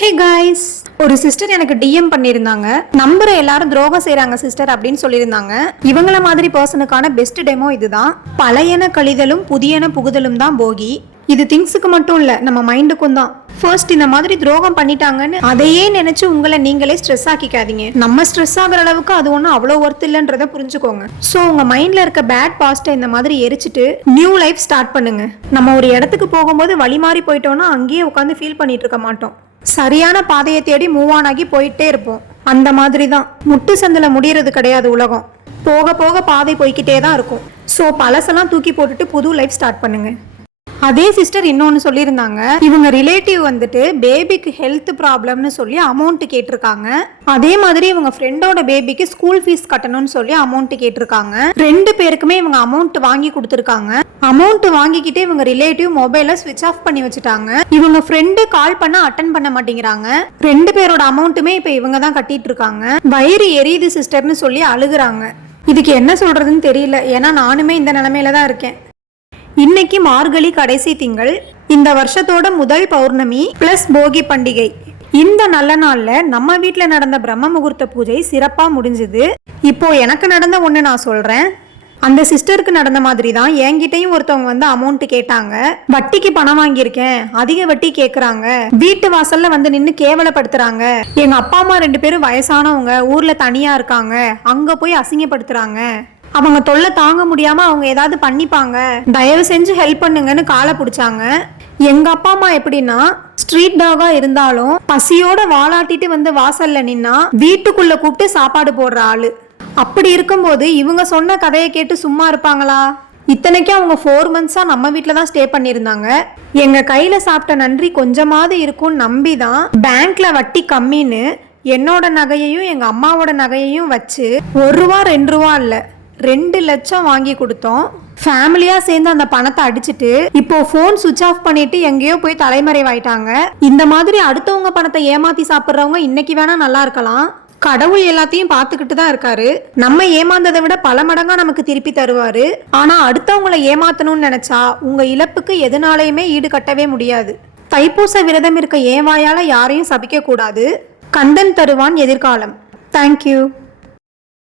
ஹே guys ஒரு sister எனக்கு DM பண்ணியிருந்தாங்க. நம்புற எல்லாரும் துரோகம் செய்கிறாங்க சிஸ்டர் அப்படின்னு சொல்லியிருந்தாங்க. இவங்கள மாதிரி பர்சனுக்கான பெஸ்ட் டெமோ இதுதான். பழையன கழிதலும் புதியன புகுதலும் தான் போகி. இது திங்ஸுக்கு மட்டும் இல்ல நம்ம மைண்டுக்கும் தான். ஃபர்ஸ்ட் இந்த மாதிரி துரோகம் பண்ணிட்டாங்கன்னு அதையே நினைச்சு உங்களை நீங்களே ஸ்ட்ரெஸ் ஆக்கிக்காதீங்க. நம்ம ஸ்ட்ரெஸ் ஆகுற அளவுக்கு அது ஒன்றும் அவ்வளோ ஒர்த் இல்லைன்றத புரிஞ்சுக்கோங்க. ஸோ உங்க மைண்ட்ல இருக்க பேட் பாஸ்ட்டை இந்த மாதிரி எரிச்சிட்டு நியூ லைஃப் ஸ்டார்ட் பண்ணுங்க. நம்ம ஒரு இடத்துக்கு போகும்போது வழி மாறி போயிட்டோம்னா அங்கேயே உட்காந்து ஃபீல் பண்ணிட்டு இருக்க மாட்டோம். சரியான பாதையை தேடி மூவ் ஆன் ஆகி போயிட்டே இருப்போம். அந்த மாதிரி தான் முட்டு சந்தில் முடியறது கிடையாது உலகம். போக போக பாதை போய்க்கிட்டே தான் இருக்கும். ஸோ பழசெல்லாம் தூக்கி போட்டுட்டு புது லைஃப் ஸ்டார்ட் பண்ணுங்கள் அதே சிஸ்டர் இன்னொன்று சொல்லியிருந்தாங்க. இவங்க ரிலேட்டிவ் வந்துட்டு பேபிக்கு ஹெல்த் ப்ராப்ளம்னு சொல்லி அமௌண்ட் கேட்டிருக்காங்க. அதே மாதிரி இவங்க ஃப்ரெண்டோட பேபிக்கு ஸ்கூல் ஃபீஸ் கட்டணும்னு சொல்லி அமௌண்ட் கேட்டிருக்காங்க. ரெண்டு பேருக்குமே இவங்க அமௌண்ட் வாங்கி கொடுத்துருக்காங்க. அமௌண்ட் வாங்கிக்கிட்டே இவங்க ரிலேட்டிவ் மொபைலை ஸ்விட்ச் ஆஃப் பண்ணி வச்சுட்டாங்க. இவங்க ஃப்ரெண்டு கால் பண்ண அட்டன் பண்ண மாட்டேங்கிறாங்க. ரெண்டு பேரோட அமௌண்ட்டுமே இப்போ இவங்க தான் கட்டிட்டு இருக்காங்க வயிறு எரியுது சிஸ்டர்னு சொல்லி அழுகுறாங்க. இதுக்கு என்ன சொல்றதுன்னு தெரியல. ஏன்னா நானுமே இந்த நிலைமையில தான் இருக்கேன். இன்னைக்கு மார்கழி கடைசி திங்கள். இந்த வருஷத்தோட முதல் பௌர்ணமி பிளஸ் போகி பண்டிகை. இந்த நல்ல நாள்ல நம்ம வீட்டில் நடந்த பிரம்ம முகூர்த்த பூஜை சிறப்பா முடிஞ்சுது. இப்போ எனக்கு நடந்த ஒண்ணு நான் சொல்றேன். அந்த சிஸ்டருக்கு நடந்த மாதிரி தான் என்கிட்டயும் ஒருத்தவங்க வந்து அமௌண்ட் கேட்டாங்க. வட்டிக்கு பணம் வாங்கியிருக்கேன். அதிக வட்டி கேக்குறாங்க. வீட்டு வாசல்ல வந்து நின்று கேவலப்படுத்துறாங்க. எங்க அப்பா அம்மா ரெண்டு பேரும் வயசானவங்க. ஊர்ல தனியா இருக்காங்க. அங்க போய் அசிங்கப்படுத்துறாங்க. அவங்க தொல்லை தாங்க முடியாம அவங்க ஏதாவது பண்ணிப்பாங்க. தயவு செஞ்சு ஹெல்ப் பண்ணுங்கன்னு காலை பிடிச்சாங்க. எங்க அப்பா அம்மா எப்படின்னா ஸ்ட்ரீட் டாகா இருந்தாலும் பசியோட வாலாட்டிட்டு வந்து வாசல்ல நின்னா வீட்டுக்குள்ள கூப்பிட்டு சாப்பாடு போடுற ஆளு. அப்படி இருக்கும்போது இவங்க சொன்ன கதையை கேட்டு சும்மா இருப்பாங்களா? இத்தனைக்கும் அவங்க ஃபோர் மந்த்ஸா நம்ம வீட்டில் தான் ஸ்டே பண்ணியிருந்தாங்க. எங்க கையில சாப்பிட்ட நன்றி கொஞ்சமாவது இருக்கும்னு நம்பி தான் பேங்க்ல வட்டி கம்மின்னு என்னோட நகையையும் எங்க அம்மாவோட நகையையும் வச்சு ஒரு ரூபா ரெண்டு ரூபா இல்லை. ரெண்டு லட்சம் வாங்கி கொடுத்தோம். ஃபேமிலியா சேர்ந்து அந்த பணத்தை அடிச்சிட்டு இப்போ ஃபோன் சுவிச் ஆஃப் பண்ணிட்டு எங்கேயோ போய் தலைமறைவாயிட்டாங்க. இந்த மாதிரி அடுத்தவங்க பணத்தை ஏமாத்தி சாப்பிட்றவங்க இன்னைக்கு வேணா நல்லா இருக்கலாம். கடவுள் எல்லாத்தையும் பார்த்துக்கிட்டு தான் இருக்காரு. நம்ம ஏமாந்ததை விட பல மடங்கா நமக்கு திருப்பி தருவாரு. ஆனா அடுத்தவங்கள ஏமாத்தணும்னு நினைச்சா உங்க இழப்புக்கு எதனாலையுமே ஈடு கட்டவே முடியாது. தைப்பூச விரதம் இருக்க ஏன் வாயால யாரையும் சபிக்க கூடாது கந்தன் தருவான் எதிர்காலம். தேங்க்யூ